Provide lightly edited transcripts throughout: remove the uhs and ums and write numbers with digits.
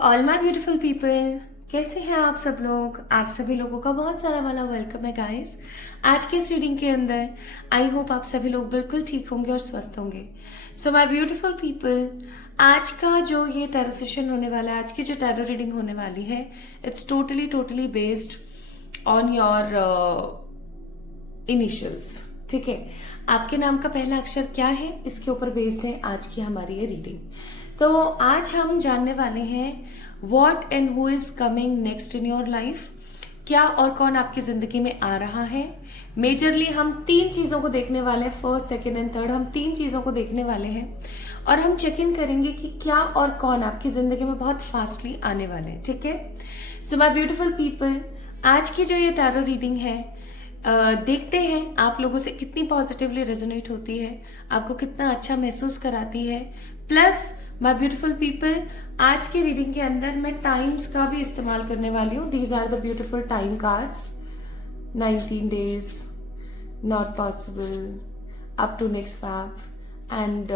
All my beautiful people, कैसे हैं आप सब लोग। आप सभी लोगों का बहुत सारा वाला वेलकम है गाइस। आज की इस रीडिंग के अंदर आई होप आप सभी लोग बिल्कुल ठीक होंगे और स्वस्थ होंगे। सो माय ब्यूटीफुल पीपल, आज का जो ये टैरो सेशन होने वाला है, आज की जो टैरो रीडिंग होने वाली है, it's totally based on your initials. ठीक है, आपके नाम का पहला अक्षर क्या है, इसके ऊपर बेस्ड है आज की हमारी ये रीडिंग। तो आज हम जानने वाले हैं what and who is coming next in your life. क्या और कौन आपकी जिंदगी में आ रहा है। मेजरली हम तीन चीजों को देखने वाले हैं, फर्स्ट सेकेंड एंड थर्ड, हम तीन चीजों को देखने वाले हैं और हम चेक इन करेंगे कि क्या और कौन आपकी जिंदगी में बहुत फास्टली आने वाले हैं। ठीक है, सो माय ब्यूटीफुल पीपल, आज की जो ये टैरो रीडिंग है, देखते हैं आप लोगों से कितनी पॉजिटिवली रेजोनेट होती है, आपको कितना अच्छा महसूस कराती है। प्लस माय ब्यूटीफुल पीपल, आज की रीडिंग के अंदर मैं टाइम्स का भी इस्तेमाल करने वाली हूँ। These are the beautiful time cards. 19 days, not possible, up to next fab and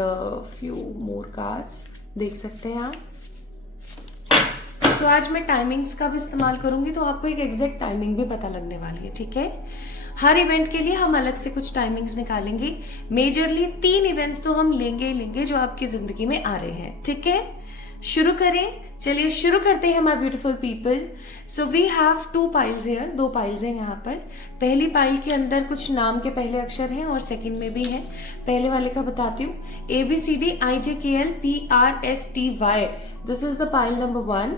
few more cards देख सकते हैं आप। आज मैं टाइमिंग्स का भी इस्तेमाल करूंगी तो आपको एक एग्जैक्ट टाइमिंग भी पता लगने वाली है। ठीक है, हर इवेंट के लिए हम अलग से कुछ टाइमिंग्स निकालेंगे। मेजरली 3 इवेंट्स तो हम लेंगे ही लेंगे जो आपकी जिंदगी में आ रहे हैं। ठीक है, शुरू करें। चलिए शुरू करते हैं my beautiful people. So we have 2 piles here, 2 piles हैं यहाँ पर। पहली पाइल के अंदर कुछ नाम के पहले अक्षर हैं और सेकंड में भी हैं। पहले वाले का बताती हूँ, ABCDIJKLPRSTY, this is the pile number 1।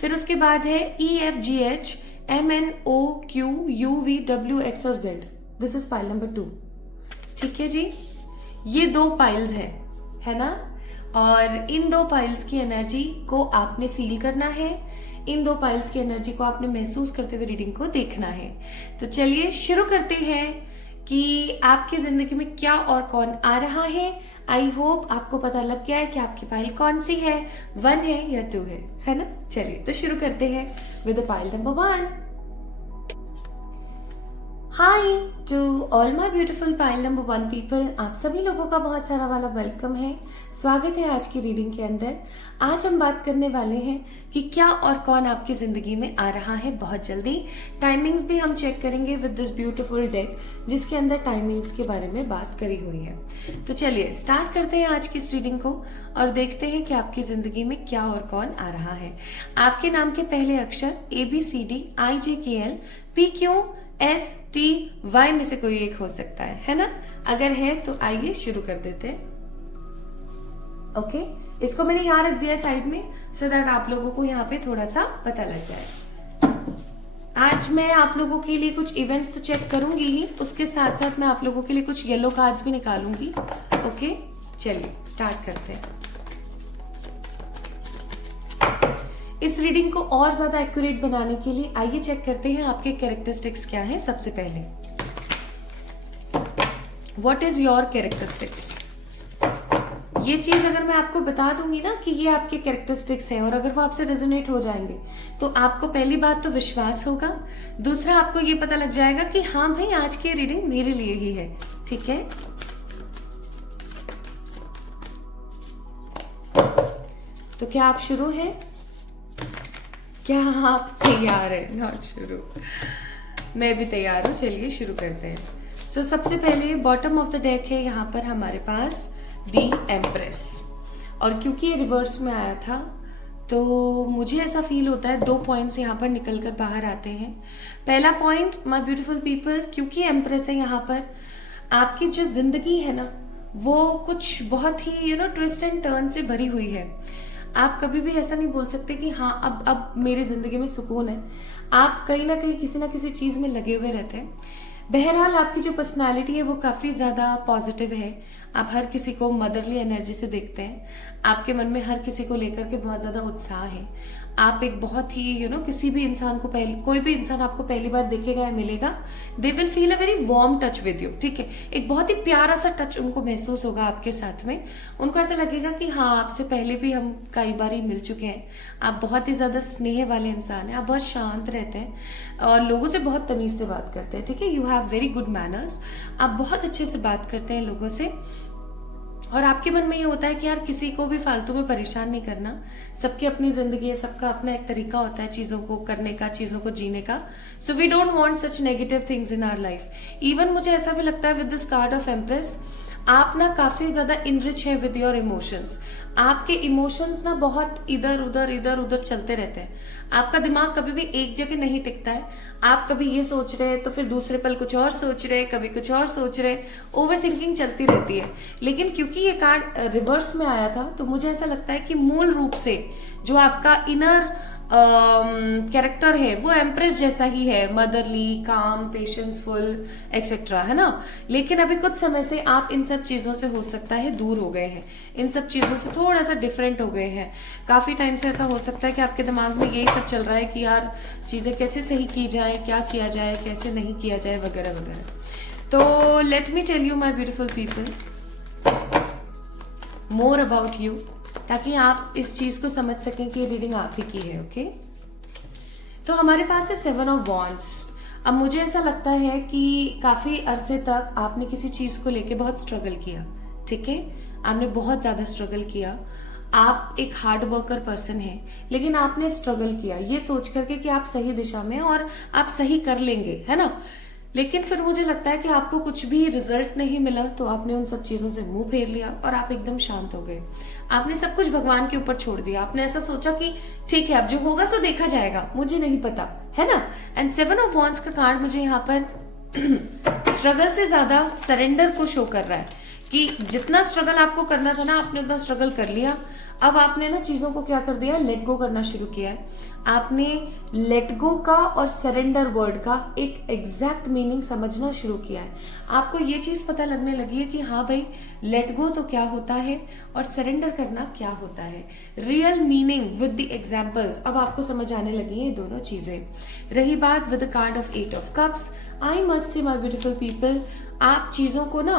फिर उसके बाद है EFGHMNOQUVWX और Z, this is pile number 2। ठीक है जी, ये 2 पाइल्स है ना, और इन 2 पाइल्स की एनर्जी को आपने फील करना है, इन 2 पाइल्स की एनर्जी को आपने महसूस करते हुए रीडिंग को देखना है। तो चलिए शुरू करते हैं कि आपकी जिंदगी में क्या और कौन आ रहा है। आई होप आपको पता लग गया है कि आपकी पाइल कौन सी है, 1 है या 2 है ना। चलिए तो शुरू करते हैं with pile number 1। Hi to all my beautiful pile number 1 people, आप सभी लोगों का बहुत सारा वाला वेलकम है, स्वागत है आज की रीडिंग के अंदर। आज हम बात करने वाले हैं कि क्या और कौन आपकी जिंदगी में आ रहा है बहुत जल्दी। टाइमिंग्स भी हम चेक करेंगे विद दिस ब्यूटीफुल डेक जिसके अंदर टाइमिंग्स के बारे में बात करी हुई है। तो चलिए स्टार्ट करते हैं आज की इस रीडिंग को और देखते हैं कि आपकी जिंदगी में क्या और कौन आ रहा है। आपके नाम के पहले अक्षर ABCDIJKLPQSTY में से कोई एक हो सकता है ना। अगर है तो आइए शुरू कर देते हैं। ओके, इसको मैंने यहाँ रख दिया साइड में सो दैट आप लोगों को यहाँ पे थोड़ा सा पता लग जाए। आज मैं आप लोगों के लिए कुछ इवेंट्स तो चेक करूंगी ही, उसके साथ साथ मैं आप लोगों के लिए कुछ येलो कार्ड्स भी निकालूंगी। ओके, चलिए स्टार्ट करते हैं। इस रीडिंग को और ज्यादा एक्यूरेट बनाने के लिए आइए चेक करते हैं आपके कैरेक्टरिस्टिक्स क्या हैं। सबसे पहले, व्हाट इज योर कैरेक्टरिस्टिक्स। ये चीज अगर मैं आपको बता दूंगी ना कि ये आपके कैरेक्टरिस्टिक्स हैं और अगर वो आपसे रेजोनेट हो जाएंगे तो आपको पहली बात तो विश्वास होगा, दूसरा आपको ये पता लग जाएगा कि हाँ भाई आज की रीडिंग मेरे लिए ही है। ठीक है, तो क्या आप शुरू हैं? क्या आप तैयार हैं? नॉट शुरू, मैं भी तैयार हूं। चलिए शुरू करते हैं। सो सबसे पहले बॉटम ऑफ द डेक है यहाँ पर हमारे पास दी एम्प्रेस, और क्योंकि ये रिवर्स में आया था तो मुझे ऐसा फील होता है 2 पॉइंट्स यहाँ पर निकल कर बाहर आते हैं। पहला पॉइंट माय ब्यूटीफुल पीपल, क्योंकि एम्प्रेस है यहाँ पर, आपकी जो जिंदगी है ना वो कुछ बहुत ही ट्विस्ट एंड टर्न से भरी हुई है। आप कभी भी ऐसा नहीं बोल सकते कि हाँ अब मेरी जिंदगी में सुकून है। आप कहीं ना कहीं किसी ना किसी चीज में लगे हुए रहते हैं। बहरहाल आपकी जो पर्सनालिटी है वो काफी ज्यादा पॉजिटिव है। आप हर किसी को मदरली एनर्जी से देखते हैं। आपके मन में हर किसी को लेकर के बहुत ज्यादा उत्साह है। आप एक बहुत ही किसी भी इंसान को कोई भी इंसान आपको पहली बार देखेगा या मिलेगा, they will feel a very warm touch with you. ठीक है, एक बहुत ही प्यारा सा टच उनको महसूस होगा आपके साथ में। उनको ऐसा लगेगा कि हाँ आपसे पहले भी हम कई बार ही मिल चुके हैं। आप बहुत ही ज्यादा स्नेह वाले इंसान हैं, आप बहुत शांत रहते हैं और लोगों से बहुत तमीज से बात करते हैं। ठीक है, you have very good manners, आप बहुत अच्छे से बात करते हैं लोगों से। और आपके मन में ये होता है कि यार किसी को भी फालतू में परेशान नहीं करना, सबकी अपनी जिंदगी है, सबका अपना एक तरीका होता है चीजों को करने का, चीजों को जीने का. So we don't want such negative things in our life. Even मुझे ऐसा भी लगता है with this card of empress, आप ना काफी ज्यादा इनरिच है विद योर इमोशंस. आपके इमोशंस ना बहुत इधर उधर चलते रहते हैं. आपका दिमाग कभी भी एक जगह नहीं टिकता है. आप कभी ये सोच रहे हैं तो फिर दूसरे पल कुछ और सोच रहे हैं, कभी कुछ और सोच रहे हैं. ओवर थिंकिंग चलती रहती है. लेकिन क्योंकि ये कार्ड रिवर्स में आया था तो मुझे ऐसा लगता है कि मूल रूप से जो आपका इनर कैरेक्टर है वो एम्प्रेस जैसा ही है, मदरली, काम, पेशेंसफुल एक्सेट्रा, है ना. लेकिन अभी कुछ समय से आप इन सब चीजों से हो सकता है दूर हो गए हैं, इन सब चीजों से थोड़ा सा डिफरेंट हो गए हैं. काफी टाइम से ऐसा हो सकता है कि आपके दिमाग में यही सब चल रहा है कि यार चीजें कैसे सही की जाए, क्या किया जाए, कैसे नहीं किया जाए, वगैरह वगैरह. तो let me tell you my beautiful people more about you, ताकि आप इस चीज को समझ सकें कि रीडिंग आप ही की है. ओके, तो हमारे पास है 7 ऑफ वॉन्ड्स. अब मुझे ऐसा लगता है कि काफी अरसे तक आपने किसी चीज को लेके बहुत स्ट्रगल किया. ठीक है, आपने बहुत ज्यादा स्ट्रगल किया. आप एक हार्ड वर्कर पर्सन हैं, लेकिन आपने स्ट्रगल किया ये सोच करके कि आप सही दिशा में और आप सही कर लेंगे, है ना. लेकिन फिर मुझे लगता है कि आपको कुछ भी रिजल्ट नहीं मिला तो आपने उन सब चीजों से मुंह फेर लिया और आप एकदम शांत हो गए. आपने सब कुछ भगवान के ऊपर छोड़ दिया. आपने ऐसा सोचा कि ठीक है अब जो होगा सो देखा जाएगा, मुझे नहीं पता, है ना. एंड 7 ऑफ वॉन्ड्स का कार्ड मुझे यहाँ पर स्ट्रगल से ज्यादा सरेंडर को शो कर रहा है कि जितना स्ट्रगल आपको करना था ना, आपने उतना स्ट्रगल कर लिया. अब आपने ना चीजों को क्या कर दिया, लेट गो करना शुरू किया है. आपने लेट गो का और सरेंडर वर्ड का एक एग्जैक्ट मीनिंग समझना शुरू किया है. आपको ये चीज पता लगने लगी है कि हाँ भाई, लेट गो तो क्या होता है और सरेंडर करना क्या होता है. Real meaning with the examples अब आपको समझ आने लगी है दोनों चीजें. रही बात with the card of 8 of cups, I must say my beautiful people, आप चीजों को ना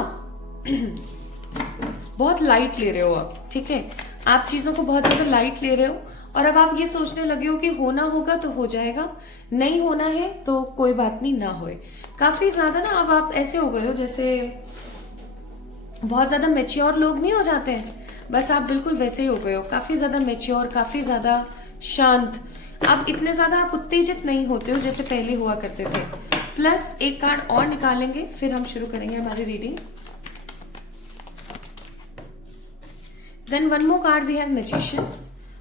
बहुत लाइट ले रहे हो अब. ठीक है, आप चीजों को बहुत ज्यादा लाइट ले रहे हो और अब आप ये सोचने लगे हो कि होना होगा तो हो जाएगा, नहीं होना है तो कोई बात नहीं, ना होए. काफी ज्यादा ना अब आप ऐसे हो गए हो जैसे बहुत ज्यादा मेच्योर लोग नहीं हो जाते हैं, बस आप बिल्कुल वैसे ही हो गए हो. काफी ज्यादा मेच्योर, काफी ज्यादा शांत. अब इतने ज्यादा आप उत्तेजित नहीं होते हो जैसे पहले हुआ करते थे. प्लस एक कार्ड और निकालेंगे फिर हम शुरू करेंगे हमारी reading. Then one more card we have Magician.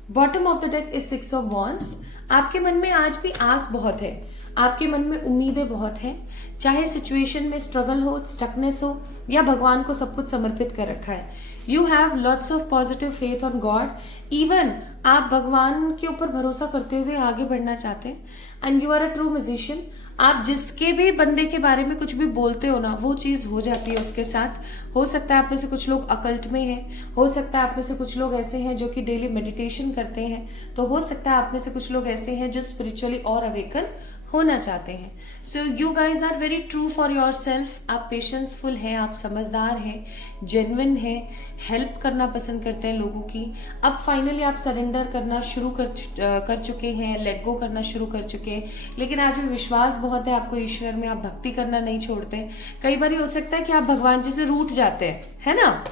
Bottom of the deck is 6 of Wands. आपके मन में आज भी आस बहुत है, आपके मन में उम्मीदें बहुत हैं. चाहे सिचुएशन में स्ट्रगल हो, स्टकनेस हो, या भगवान को सब कुछ समर्पित कर रखा है. You have lots of positive faith on God. Even आप भगवान के ऊपर भरोसा करते हुए आगे बढ़ना चाहते हैं. And you are a true musician. आप जिसके भी बंदे के बारे में कुछ भी बोलते हो ना, वो चीज हो जाती है उसके साथ. हो सकता है आप में से कुछ लोग अकल्ट में हैं, हो सकता है आप में से कुछ लोग ऐसे हैं जो कि डेली मेडिटेशन करते हैं, तो हो सकता है आप में से कुछ लोग ऐसे हैं जो स्पिरिचुअली और अवेकन होना चाहते हैं. So you guys are very true for yourself. आप पेशेंसफुल हैं, आप समझदार हैं, जेन्युइन हैं, हेल्प करना पसंद करते हैं लोगों की. अब फाइनली आप सरेंडर करना शुरू कर चुके हैं, लेट गो करना शुरू कर चुके हैं. लेकिन आज भी विश्वास बहुत है आपको ईश्वर में, आप भक्ति करना नहीं छोड़ते. कई बार हो सकता है कि आप भगवान जी से रूठ जाते हैं, है ना.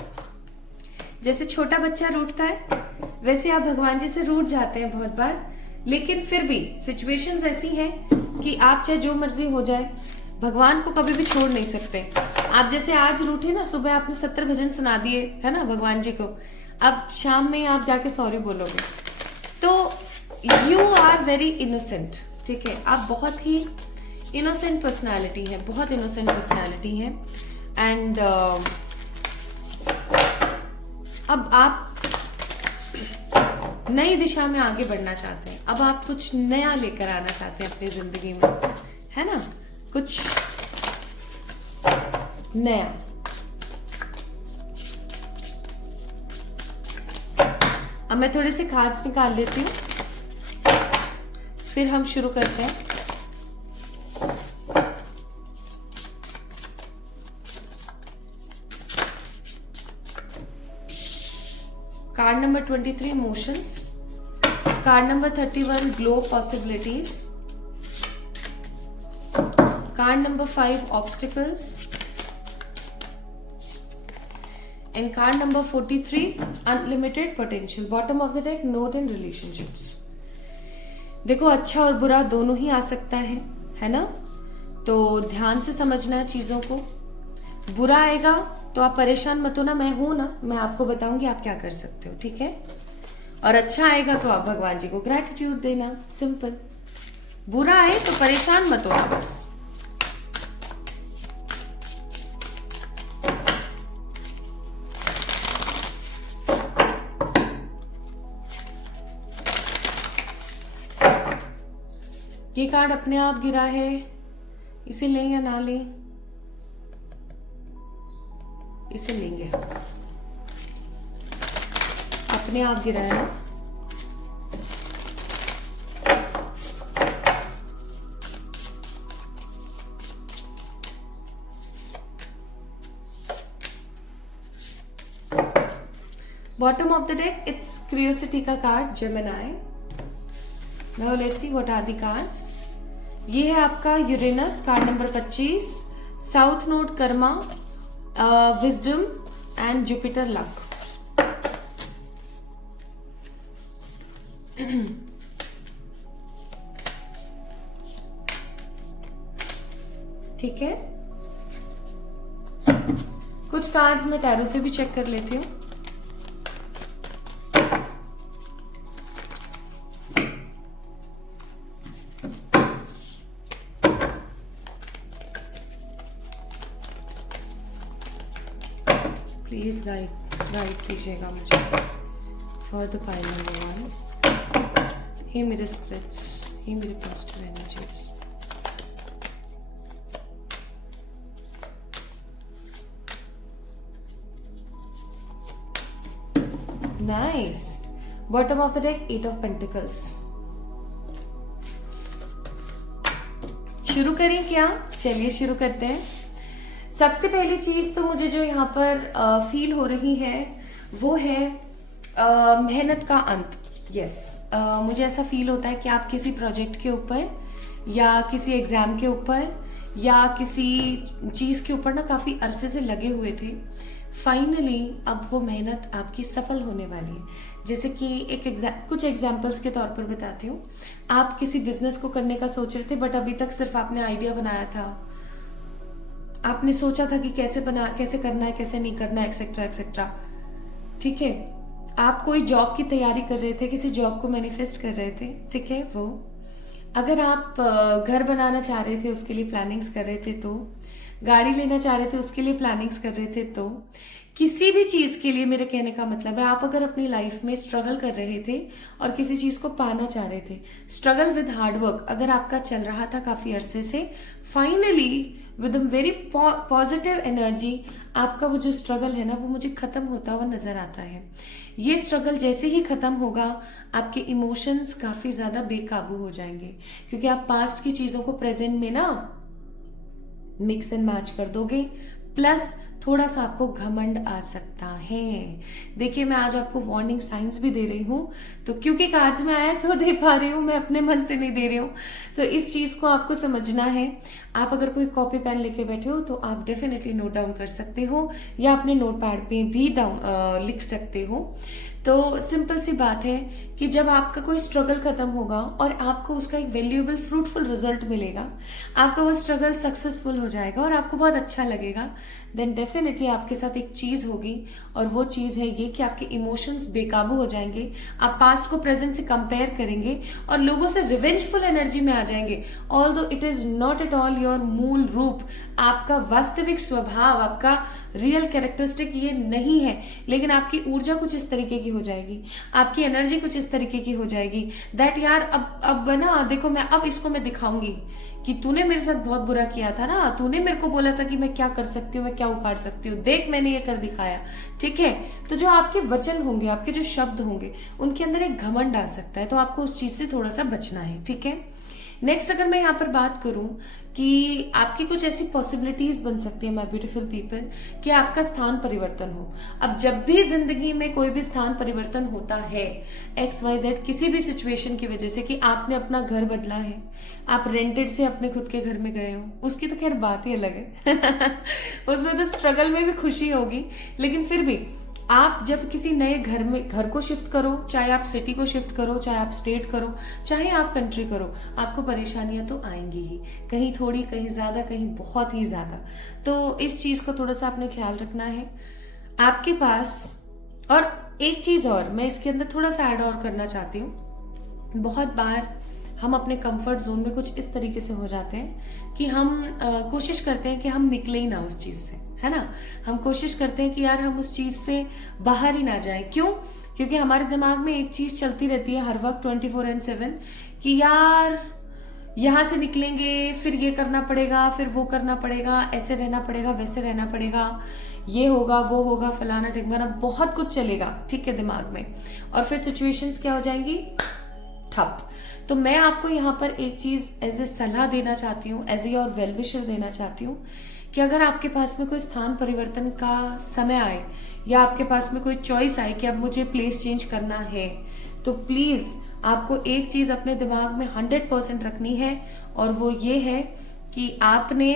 जैसे छोटा बच्चा रूठता है वैसे आप भगवान जी से रूठ जाते हैं बहुत बार. लेकिन फिर भी सिचुएशंस ऐसी हैं कि आप चाहे जो मर्जी हो जाए, भगवान को कभी भी छोड़ नहीं सकते. आप जैसे आज रूठे ना, सुबह आपने 70 भजन सुना दिए, है ना, भगवान जी को. अब शाम में आप जाके सॉरी बोलोगे. तो यू आर वेरी इनोसेंट. ठीक है, आप बहुत ही इनोसेंट पर्सनालिटी है, बहुत इनोसेंट पर्सनालिटी है. एंड अब आप नई दिशा में आगे बढ़ना चाहते हैं. अब आप कुछ नया लेकर आना चाहते हैं अपनी जिंदगी में, है ना, कुछ नया. अब मैं थोड़े से कार्ड्स निकाल लेती हूँ फिर हम शुरू करते हैं. Card number 23, emotions. Card number 31, glow possibilities. Card number 5, obstacles. And card number 43, unlimited potential. Bottom of the deck, note in relationships. देखो अच्छा और बुरा दोनों ही आ सकता है ना? तो ध्यान से समझना है चीजों को। बुरा आएगा तो आप परेशान मत होना, मैं हूं ना, मैं आपको बताऊंगी आप क्या कर सकते हो, ठीक है? और अच्छा आएगा तो आप भगवान जी को ग्रैटिट्यूड देना, सिंपल। बुरा आए तो परेशान मत होना बस। ये कार्ड अपने आप गिरा है, इसे लें या ना लें? इसे लेंगे। अपने आप गिरा है ना? Bottom of the deck, it's curiosity का card, Gemini. Now let's see what are the cards. ये है आपका Uranus, card number 25, south node karma, wisdom and Jupiter luck. ठीक है, कुछ कार्ड्स मैं टैरो से भी चेक कर लेती हूँ। प्लीज गाइड कीजिएगा मुझे फॉर द पाइल नंबर 1। हे मेरे स्पिरिट्स, हे मेरे positive energies. Nice. Bottom of the deck, 8 of pentacles. शुरू करें क्या? चलिए शुरू करते हैं। सबसे पहली चीज तो मुझे जो यहाँ पर फील हो रही है वो है मेहनत का अंत। यस, मुझे ऐसा फील होता है कि आप किसी प्रोजेक्ट के ऊपर या किसी एग्जाम के ऊपर या किसी चीज के ऊपर ना काफी अरसे से लगे हुए थे। फाइनली अब वो मेहनत आपकी सफल होने वाली है। जैसे कि कुछ एग्जाम्पल्स के तौर पर बताती हूँ। आप किसी बिजनेस को करने का सोच रहे थे, बट अभी तक सिर्फ आपने आइडिया बनाया था, आपने सोचा था कि कैसे करना है, कैसे नहीं करना है, एक्सेट्रा एक्सेट्रा। ठीक है, आप कोई जॉब की तैयारी कर रहे थे, किसी जॉब को मैनिफेस्ट कर रहे थे, ठीक है वो। अगर आप घर बनाना चाह रहे थे, उसके लिए प्लानिंग्स कर रहे थे, तो गाड़ी लेना चाह रहे थे, उसके लिए प्लानिंग्स कर रहे थे, तो किसी भी चीज के लिए मेरे कहने का मतलब है, आप अगर अपनी लाइफ में स्ट्रगल कर रहे थे और किसी चीज को पाना चाह रहे थे, स्ट्रगल विद हार्डवर्क अगर आपका चल रहा था काफी अरसे से, finally with a very positive energy आपका वो जो स्ट्रगल है ना, वो मुझे खत्म होता हुआ नजर आता है। ये स्ट्रगल जैसे ही खत्म होगा, आपके इमोशंस काफी ज्यादा बेकाबू हो जाएंगे, क्योंकि आप पास्ट की चीजों को प्रेजेंट में ना मिक्स एंड मैच कर दोगे। प्लस थोड़ा सा आपको घमंड आ सकता है। देखिए, मैं आज आपको वार्निंग साइंस भी दे रही हूं, तो क्योंकि कार्ड्स में आया तो दे पा रही हूं, मैं अपने मन से नहीं दे रही हूं। तो इस चीज को आपको समझना है। आप अगर कोई कॉपी पेन लेके बैठे हो तो आप डेफिनेटली नोट डाउन कर सकते हो, या अपने नोट पैड पे भी लिख सकते हो। तो सिंपल सी बात है कि जब आपका कोई स्ट्रगल खत्म होगा और आपको उसका एक वैल्यूएबल फ्रूटफुल रिजल्ट मिलेगा, आपका वो स्ट्रगल सक्सेसफुल हो जाएगा और आपको बहुत अच्छा लगेगा, देन डेफिनेटली आपके साथ एक चीज होगी, और वो चीज है ये कि आपके इमोशंस बेकाबू हो जाएंगे। आप पास्ट को प्रेजेंट से कंपेयर करेंगे और लोगों से रिवेंजफुल एनर्जी में आ जाएंगे। Although it is not at all your मूल रूप, आपका वास्तविक स्वभाव, आपका रियल कैरेक्टरिस्टिक ये नहीं है, लेकिन आपकी ऊर्जा कुछ इस तरीके की हो जाएगी, आपकी एनर्जी कुछ इस तरीके की हो जाएगी दैट यार अब ना देखो, मैं अब इसको मैं दिखाऊंगी कि तूने मेरे साथ बहुत बुरा किया था ना, तूने मेरे को बोला था कि मैं क्या कर सकती हूँ, मैं क्या उखाड़ सकती हूँ, देख मैंने ये कर दिखाया। ठीक है, तो जो आपके वचन होंगे, आपके जो शब्द होंगे, उनके अंदर एक घमंड आ सकता है, तो आपको उस चीज से थोड़ा सा बचना है। ठीक है, नेक्स्ट अगर मैं यहाँ पर बात करूं कि आपकी कुछ ऐसी पॉसिबिलिटीज बन सकती है माय ब्यूटीफुल पीपल कि आपका स्थान परिवर्तन हो। अब जब भी जिंदगी में कोई भी स्थान परिवर्तन होता है XYZ किसी भी सिचुएशन की वजह से, कि आपने अपना घर बदला है, आप रेंटेड से अपने खुद के घर में गए हो, उसकी तो खैर बात ही अलग है उसमें तो स्ट्रगल में भी खुशी होगी, लेकिन फिर भी आप जब किसी नए घर को शिफ्ट करो, चाहे आप सिटी को शिफ्ट करो, चाहे आप स्टेट करो, चाहे आप कंट्री करो, आपको परेशानियां तो आएंगी ही, कहीं थोड़ी, कहीं ज्यादा, कहीं बहुत ही ज्यादा। तो इस चीज को थोड़ा सा आपने ख्याल रखना है आपके पास। और एक चीज और मैं इसके अंदर थोड़ा सा ऐड और करना चाहती हूँ। बहुत बार हम अपने कंफर्ट जोन में कुछ इस तरीके से हो जाते हैं कि हम कोशिश करते हैं कि हम निकले ही ना उस चीज से, है ना। हम कोशिश करते हैं कि यार हम उस चीज से बाहर ही ना जाएं। क्यों? क्योंकि हमारे दिमाग में एक चीज चलती रहती है हर वक्त 24/7 कि यार यहां से निकलेंगे, फिर ये करना पड़ेगा, फिर वो करना पड़ेगा, ऐसे रहना पड़ेगा, वैसे रहना पड़ेगा, ये होगा, वो होगा, फलाना ढिमकाना, बहुत कुछ चलेगा, ठीक है, दिमाग में। और फिर सिचुएशंस क्या हो जाएंगी? ठप। तो मैं आपको यहाँ पर एक चीज एज ए सलाह देना चाहती हूँ, एज ए और वेल विशर देना चाहती हूँ कि अगर आपके पास में कोई स्थान परिवर्तन का समय आए या आपके पास में कोई चॉइस आए कि अब मुझे प्लेस चेंज करना है, तो प्लीज आपको एक चीज अपने दिमाग में 100% रखनी है, और वो ये है कि आपने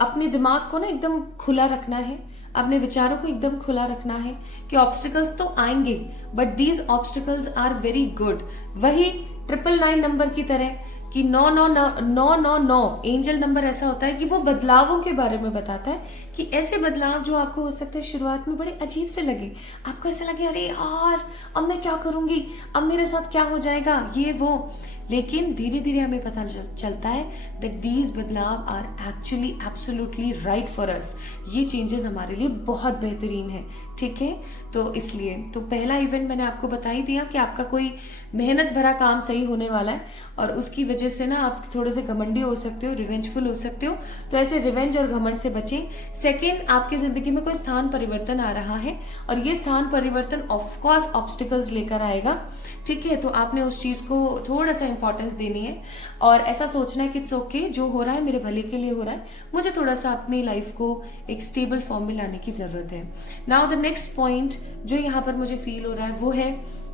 अपने दिमाग को ना एकदम खुला रखना है, अपने विचारों को एकदम खुला रखना है कि ऑब्स्टिकल्स तो आएंगे, but these obstacles are very good. वही 999 नंबर की तरह कि 999 एंजल नंबर ऐसा होता है कि वो बदलावों के बारे में बताता है, कि ऐसे बदलाव जो आपको हो सकता है शुरुआत में बड़े अजीब से लगे, आपको ऐसा लगे अरे यार अब मैं क्या करूंगी, अब मेरे साथ क्या हो जाएगा, ये वो, लेकिन धीरे धीरे हमें पता चलता है दैट दीज बदलाव are actually absolutely right for us. ये चेंजेस हमारे लिए बहुत बेहतरीन है, ठीक है। तो इसलिए तो पहला इवेंट मैंने आपको बता ही दिया कि आपका कोई मेहनत भरा काम सही होने वाला है, और उसकी वजह से ना आप थोड़े से घमंडी हो सकते हो, रिवेंजफुल हो सकते हो, तो ऐसे रिवेंज और घमंड से बचें। सेकेंड, आपकी जिंदगी में कोई स्थान परिवर्तन आ रहा है, और ये स्थान परिवर्तन ऑफकोर्स ऑब्स्टिकल्स लेकर आएगा, ठीक है। तो आपने उस चीज को थोड़ा सा इंपॉर्टेंस देनी है, और ऐसा सोचना है कि इट्स ओके, जो हो रहा है मेरे भले के लिए हो रहा है, मुझे थोड़ा सा अपनी लाइफ को एक स्टेबल फॉर्म में लाने की जरूरत है। नाउ द नेक्स्ट पॉइंट जो यहाँ पर मुझे फील हो रहा है वो है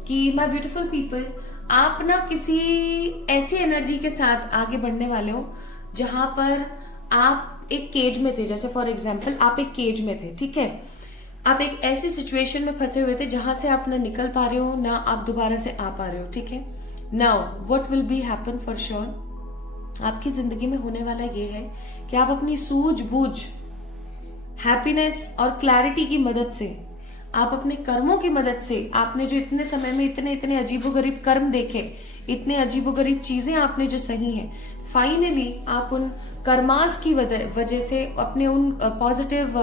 कि माय ब्यूटीफुल पीपल, आप ना किसी ऐसी एनर्जी के साथ आगे बढ़ने वाले हो जहां पर आप एक केज में थे। जैसे फॉर एग्जाम्पल आप एक केज में थे, ठीक है, आप एक ऐसी सिचुएशन में फंसे हुए थे जहां से आप ना निकल पा रहे हो, ना आप दोबारा से आ पा रहे हो, ठीक है। Now what will be happen for sure, आपकी जिंदगी में होने वाला ये है कि आप अपनी सूझबूझ, हैप्पीनेस और क्लैरिटी की मदद से, आप अपने कर्मों की मदद से, आपने जो इतने समय में इतने अजीबोगरीब कर्म देखे, इतने अजीबोगरीब चीजें आपने जो सही हैं, फाइनली आप उन कर्मास की वजह से, अपने उन पॉजिटिव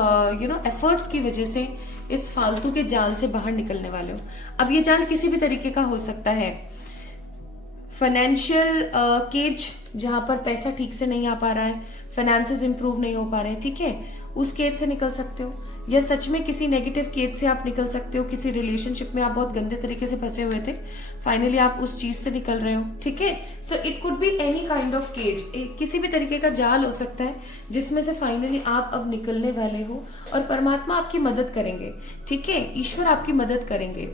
एफर्ट्स की वजह से इस फालतू के जाल से बाहर निकलने वाले हो। अब ये जाल किसी भी तरीके का हो सकता है, फाइनेंशियल केज जहां पर पैसा ठीक से नहीं आ पा रहा है, फाइनेंसेस इंप्रूव नहीं हो पा रहे हैं, ठीक है, उस केज से निकल सकते हो, या सच में किसी नेगेटिव केज से आप निकल सकते हो, किसी रिलेशनशिप में आप बहुत गंदे तरीके से फंसे हुए थे, फाइनली आप उस चीज से निकल रहे हो, ठीक है। So it could be any kind of cage, किसी भी तरीके का जाल हो सकता है जिसमें से फाइनली आप अब निकलने वाले हो, और परमात्मा आपकी मदद करेंगे, ठीक है, ईश्वर आपकी मदद करेंगे।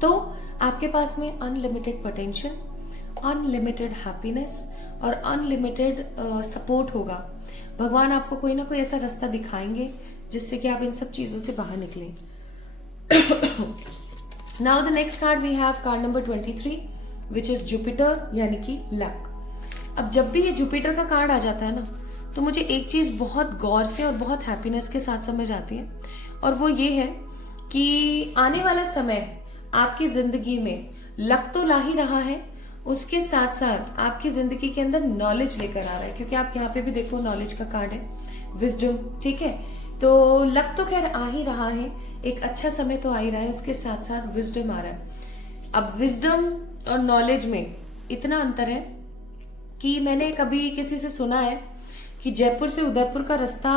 तो आपके पास में अनलिमिटेड पोटेंशियल, अनलिमिटेड हैप्पीनेस और अनलिमिटेड सपोर्ट होगा। भगवान आपको कोई ना कोई ऐसा रास्ता दिखाएंगे जिससे कि आप इन सब चीजों से बाहर निकलें। Now the next card we have card number 23 which is Jupiter, यानी कि लक। अब जब भी ये जुपिटर का कार्ड आ जाता है ना, तो मुझे एक चीज बहुत गौर से और बहुत हैप्पीनेस के साथ समझ आती है, और वो ये है कि आने वाला समय आपकी जिंदगी में लक तो ला ही रहा है, उसके साथ साथ आपकी जिंदगी के अंदर नॉलेज लेकर आ रहा है, क्योंकि आप यहाँ पे भी देखो नॉलेज का कार्ड है, विजडम, ठीक है। तो लक तो खैर आ ही रहा है, एक अच्छा समय तो आ ही रहा है, उसके साथ साथ विजडम आ रहा है। अब विजडम और नॉलेज में इतना अंतर है कि मैंने कभी किसी से सुना है कि जयपुर से उदयपुर का रास्ता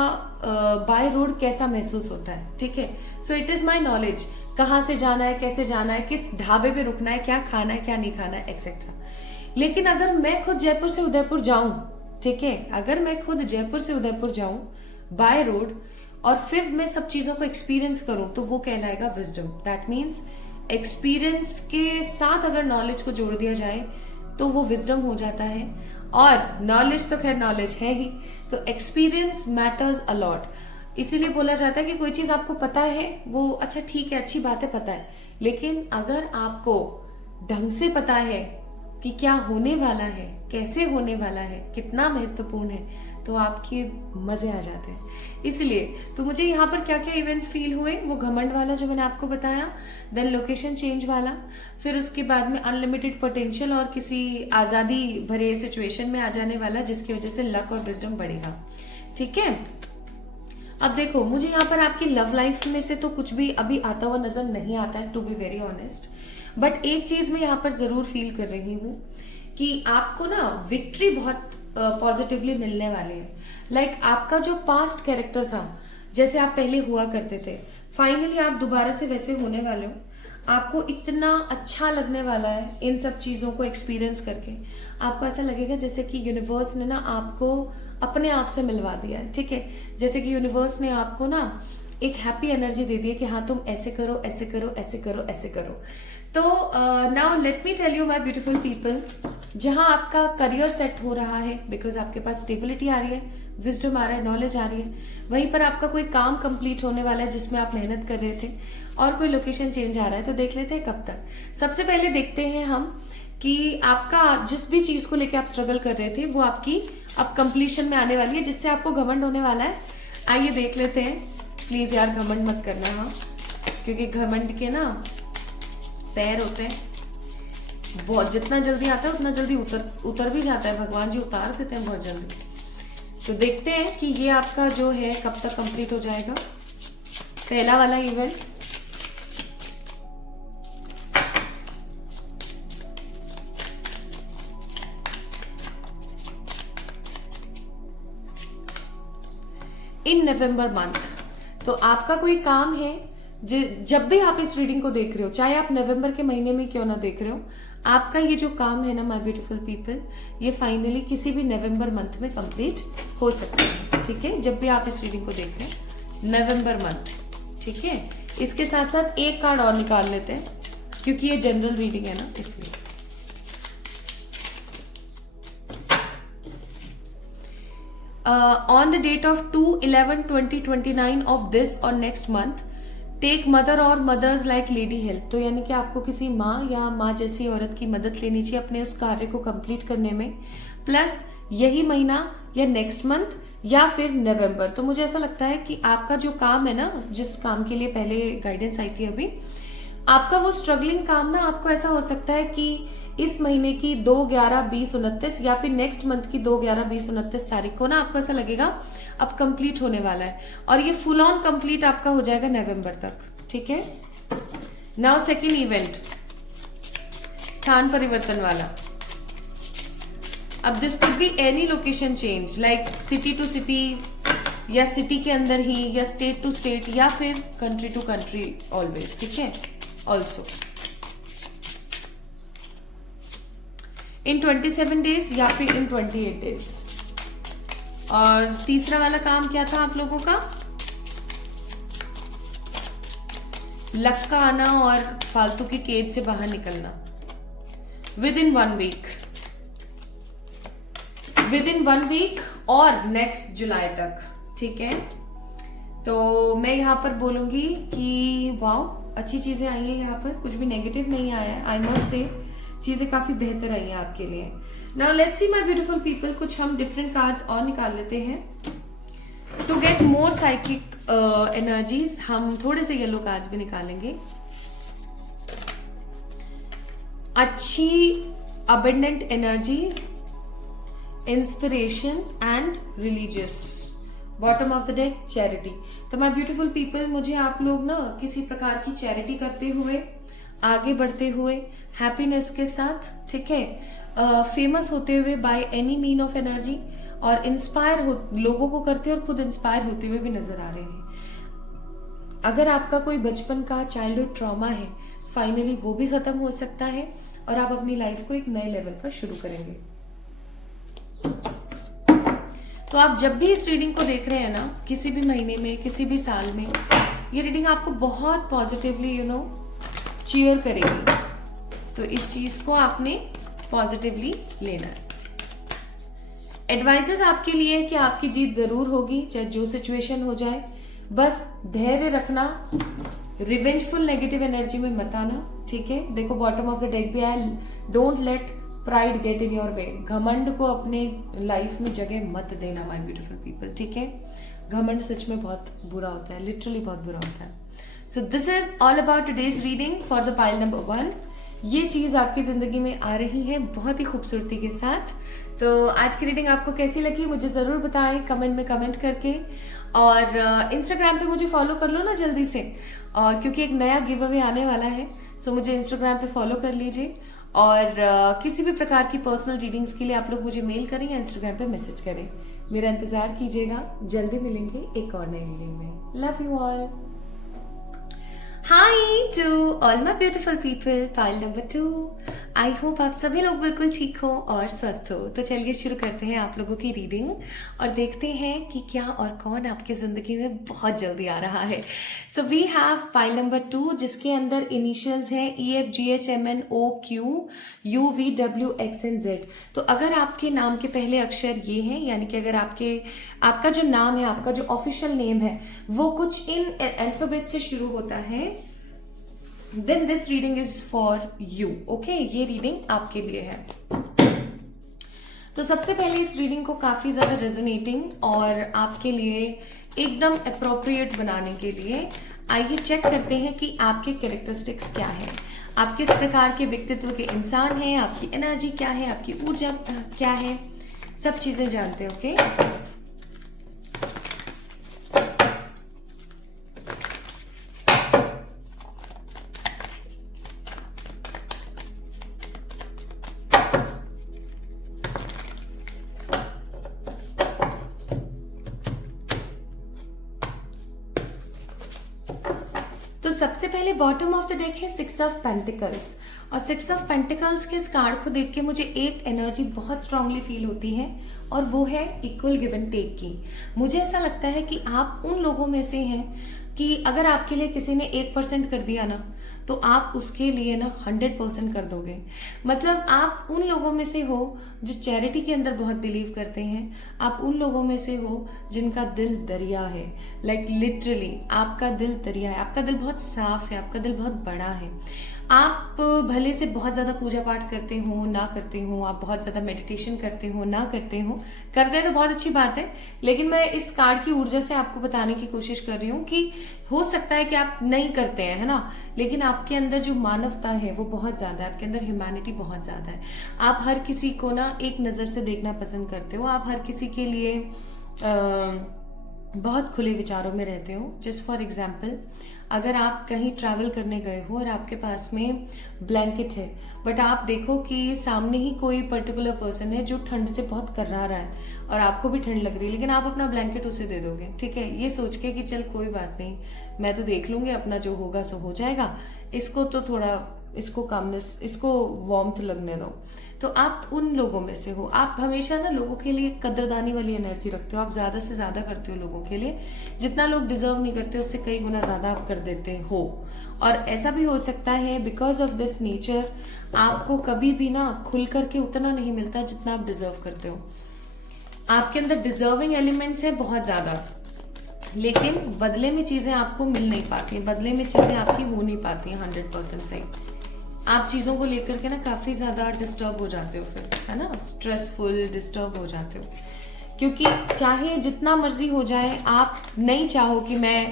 बाय रोड कैसा महसूस होता है, ठीक है। So it is my knowledge, कहाँ से जाना है, कैसे जाना है, किस ढाबे पे रुकना है, क्या खाना है, क्या नहीं खाना है, एक्सेट्रा। लेकिन अगर मैं खुद जयपुर से उदयपुर जाऊं, ठीक है, अगर मैं खुद जयपुर से उदयपुर जाऊं बाय रोड और फिर मैं सब चीजों को एक्सपीरियंस करूं, तो वो कहलाएगा विजडम। दैट मीन्स एक्सपीरियंस के साथ अगर नॉलेज को जोड़ दिया जाए तो वो विजडम हो जाता है। और नॉलेज तो खैर नॉलेज है ही, तो एक्सपीरियंस मैटर्स अलॉट। इसीलिए बोला जाता है कि कोई चीज आपको पता है वो अच्छा ठीक है, अच्छी बात है, पता है, लेकिन अगर आपको ढंग से पता है कि क्या होने वाला है, कैसे होने वाला है, कितना महत्वपूर्ण है, तो आपके मजे आ जाते हैं। इसलिए तो मुझे यहाँ पर क्या क्या इवेंट्स फील हुए, वो घमंड वाला जो मैंने आपको बताया, देन लोकेशन चेंज वाला, फिर उसके बाद में अनलिमिटेड पोटेंशियल और किसी आजादी भरे सिचुएशन में आ जाने वाला, जिसकी वजह से लक और विजडम बढ़ेगा। ठीक है, अब देखो मुझे यहाँ पर आपकी लव लाइफ में से तो कुछ भी अभी आता हुआ नजर नहीं आता है, to be very honest. But एक चीज मैं यहाँ पर जरूर फील कर रही हूँ कि आपको ना विक्ट्री बहुत पॉजिटिवली मिलने वाली है। लाइक आपका जो पास्ट कैरेक्टर था, जैसे आप पहले हुआ करते थे, फाइनली आप दोबारा से वैसे होने वाले हो। आपको इतना अच्छा लगने वाला है इन सब चीजों को एक्सपीरियंस करके। आपको ऐसा लगेगा जैसे कि यूनिवर्स ने ना आपको अपने आप से मिलवा दिया है। ठीक है, जैसे कि यूनिवर्स ने आपको ना एक हैप्पी एनर्जी दे दी है कि हाँ तुम ऐसे करो, ऐसे करो, ऐसे करो, ऐसे करो। तो now let me tell you my beautiful people, जहां आपका करियर सेट हो रहा है बिकॉज आपके पास स्टेबिलिटी आ रही है, विजडम आ रहा है, नॉलेज आ रही है, वहीं पर आपका कोई काम कंप्लीट होने वाला है जिसमें आप मेहनत कर रहे थे, और कोई लोकेशन चेंज आ रहा है, तो देख लेते हैं कब तक। सबसे पहले देखते हैं हम कि आपका जिस भी चीज को लेके आप स्ट्रगल कर रहे थे वो आपकी अब कंप्लीशन में आने वाली है, जिससे आपको घमंड होने वाला है। आइए देख लेते हैं। प्लीज यार घमंड मत करना, हाँ, क्योंकि घमंड के ना पैर होते हैं, बहुत जितना जल्दी आता है उतना जल्दी उतर भी जाता है, भगवान जी उतार देते हैं बहुत जल्दी। तो देखते हैं कि ये आपका जो है कब तक कंप्लीट हो जाएगा पहला वाला इवेंट। इन नवंबर मंथ, तो आपका कोई काम है, जब भी आप इस रीडिंग को देख रहे हो, चाहे आप नवंबर के महीने में क्यों ना देख रहे हो, आपका ये जो काम है ना माय ब्यूटीफुल पीपल, ये फाइनली किसी भी नवंबर मंथ में कंप्लीट हो सकता है। ठीक है, जब भी आप इस रीडिंग को देख रहे हैं नवंबर मंथ। ठीक है, इसके साथ साथ एक कार्ड और निकाल लेते हैं क्योंकि ये जनरल रीडिंग है ना, इसलिए। On the date of 2/11/2029 of this or next month, take mother और मदर्स लाइक लेडी हेल्प। तो यानी कि आपको किसी माँ या माँ जैसी औरत की मदद लेनी चाहिए अपने उस कार्य को कंप्लीट करने में, प्लस यही महीना या नेक्स्ट मंथ या फिर नवंबर। तो मुझे ऐसा लगता है कि आपका जो काम है ना, जिस काम के लिए पहले गाइडेंस आई थी अभी, आपका वो स्ट्रगलिंग काम ना, आपको ऐसा हो सकता है कि इस महीने की 2/11/2029 या फिर नेक्स्ट मंथ की 2/11/2029 तारीख को ना आपको ऐसा लगेगा अब कंप्लीट होने वाला है, और ये फुल ऑन कंप्लीट आपका हो जाएगा नवंबर तक। ठीक है, नाउ सेकेंड इवेंट, स्थान परिवर्तन वाला। अब this could be any location change, like city to city, या सिटी के अंदर ही, या स्टेट टू स्टेट, या फिर कंट्री टू कंट्री ऑलवेज। ठीक है, ऑल्सो इन 27 डेज या फिर इन 28 डेज। और तीसरा वाला काम क्या था आप लोगों का? लक का आना और फालतू की केज से बाहर निकलना within 1 week, within 1 week और नेक्स्ट जुलाई तक। ठीक है, तो मैं यहाँ पर बोलूंगी कि वाओ, अच्छी चीजें आई हैं यहाँ पर, कुछ भी नेगेटिव नहीं आया है। आई मस्ट से चीजें काफी बेहतर आई हैं आपके लिए। Now let's see my beautiful people, कुछ हम डिफरेंट कार्ड्स और निकाल लेते हैं to get more psychic energies. हम थोड़े से येलो कार्ड्स भी निकालेंगे। अच्छी abundant energy, inspiration and religious. Bottom of the deck charity. तो माय ब्यूटीफुल पीपल, मुझे आप लोग ना किसी प्रकार की चैरिटी करते हुए, आगे बढ़ते हुए, हैप्पीनेस के साथ, ठीक है, फेमस होते हुए by any mean of energy, और इंस्पायर हो लोगों को करते और खुद इंस्पायर होते हुए भी नजर आ रहे हैं। अगर आपका कोई बचपन का चाइल्डहुड ट्रॉमा है, फाइनली वो भी खत्म हो सकता है। और आप अपनी लाइफ को एक नए लेवल पर शुरू करेंगे। तो आप जब भी इस रीडिंग को देख रहे हैं ना, किसी भी महीने में, किसी भी साल में, ये रीडिंग आपको बहुत पॉजिटिवली चीयर करेगी। तो इस चीज को आपने पॉजिटिवली लेना है। एडवाइजेस आपके लिए है कि आपकी जीत जरूर होगी, चाहे जो सिचुएशन हो जाए। बस धैर्य रखना, रिवेंजफुल नेगेटिव एनर्जी में मत आना, ठीक है। देखो बॉटम ऑफ द डेक भी आया, don't let pride get in your वे। घमंड को अपने लाइफ में जगह मत देना माय ब्यूटीफुल पीपल, ठीक है। घमंड सच में बहुत बुरा होता है, लिटरली बहुत बुरा होता है। So this is all about today's reading for the pile number 1। ये चीज आपकी जिंदगी में आ रही है बहुत ही खूबसूरती के साथ। तो आज की रीडिंग आपको कैसी लगी मुझे जरूर बताएं कमेंट में कमेंट करके, और इंस्टाग्राम पे मुझे फॉलो कर लो ना जल्दी से, और क्योंकि एक नया गिव अवे आने वाला है। सो मुझे इंस्टाग्राम पे फॉलो कर लीजिए, और किसी भी प्रकार की पर्सनल रीडिंग्स के लिए आप लोग मुझे मेल करें या इंस्टाग्राम पे मैसेज करें। मेरा इंतजार कीजिएगा, जल्दी मिलेंगे एक और नई रीडिंग में। Love you all. Hi to all my beautiful people, pile number 2। I hope आप सभी लोग बिल्कुल ठीक हो और स्वस्थ हो। तो चलिए शुरू करते हैं आप लोगों की रीडिंग और देखते हैं कि क्या और कौन आपकी जिंदगी में बहुत जल्दी आ रहा है। So we have pile number 2, जिसके अंदर इनिशियल्स हैं EFGHMNOQ UVWXNZ। तो अगर आपके नाम के पहले अक्षर ये हैं, यानी कि अगर आपका जो नाम है, आपका जो ऑफिशियल नेम है वो कुछ इन अल्फाबेट से शुरू होता है, then this reading is for you, okay? ये रीडिंग आपके लिए है। तो सबसे पहले इस रीडिंग को काफी ज्यादा रेजोनेटिंग और आपके लिए एकदम अप्रोप्रिएट बनाने के लिए आइए चेक करते हैं कि आपके कैरेक्टरिस्टिक्स क्या है, आप किस प्रकार के व्यक्तित्व के इंसान हैं, आपकी एनर्जी क्या है, आपकी ऊर्जा क्या है, सब चीजें जानते हैं, ओके? तो सबसे पहले बॉटम ऑफ द डेक है 6 ऑफ पेंटिकल्स, और 6 ऑफ पेंटिकल्स के इस कार्ड को देख के मुझे एक एनर्जी बहुत स्ट्रांगली फील होती है, और वो है इक्वल गिव एंड टेक की। मुझे ऐसा लगता है कि आप उन लोगों में से हैं कि अगर आपके लिए किसी ने 1% कर दिया ना, तो आप उसके लिए ना 100% कर दोगे। मतलब आप उन लोगों में से हो जो चैरिटी के अंदर बहुत बिलीव करते हैं, आप उन लोगों में से हो जिनका दिल दरिया है, लाइक लिटरली आपका दिल दरिया है, आपका दिल बहुत साफ है, आपका दिल बहुत बड़ा है। आप भले से बहुत ज्यादा पूजा पाठ करते हो ना करते हो, आप बहुत ज्यादा मेडिटेशन करते हो ना करते हो, करते हैं तो बहुत अच्छी बात है, लेकिन मैं इस कार्ड की ऊर्जा से आपको बताने की कोशिश कर रही हूँ कि हो सकता है कि आप नहीं करते हैं, है ना, लेकिन आपके अंदर जो मानवता है वो बहुत ज्यादा है, आपके अंदर ह्यूमैनिटी बहुत ज्यादा है। आप हर किसी को ना एक नजर से देखना पसंद करते हो, आप हर किसी के लिए बहुत खुले विचारों में रहते हो। जस्ट फॉर एग्जाम्पल, अगर आप कहीं ट्रैवल करने गए हो और आपके पास में ब्लैंकेट है, बट आप देखो कि सामने ही कोई पर्टिकुलर पर्सन है जो ठंड से बहुत कर्रा रहा है और आपको भी ठंड लग रही है, लेकिन आप अपना ब्लैंकेट उसे दे दोगे, ठीक है, ये सोच के कि चल कोई बात नहीं, मैं तो देख लूंगी, अपना जो होगा सो हो जाएगा, इसको तो थोड़ा इसको कामनेस, इसको वार्मथ लगने दो। तो आप उन लोगों में से हो। आप हमेशा ना लोगों के लिए कदरदानी वाली एनर्जी रखते हो, आप ज्यादा से ज्यादा करते हो लोगों के लिए, जितना लोग डिजर्व नहीं करते उससे कई गुना ज्यादा आप कर देते हो। और ऐसा भी हो सकता है बिकॉज ऑफ दिस नेचर आपको कभी भी ना खुल करके उतना नहीं मिलता जितना आप डिजर्व करते हो। आपके अंदर डिजर्विंग एलिमेंट्स है बहुत ज्यादा, लेकिन बदले में चीजें आपको मिल नहीं पाती, बदले में चीजें आपकी हो नहीं पाती 100% सही। आप चीजों को लेकर के ना काफी ज्यादा डिस्टर्ब हो जाते हो, फिर है ना, स्ट्रेसफुल डिस्टर्ब हो जाते हो, क्योंकि चाहे जितना मर्जी हो जाए आप नहीं चाहो कि मैं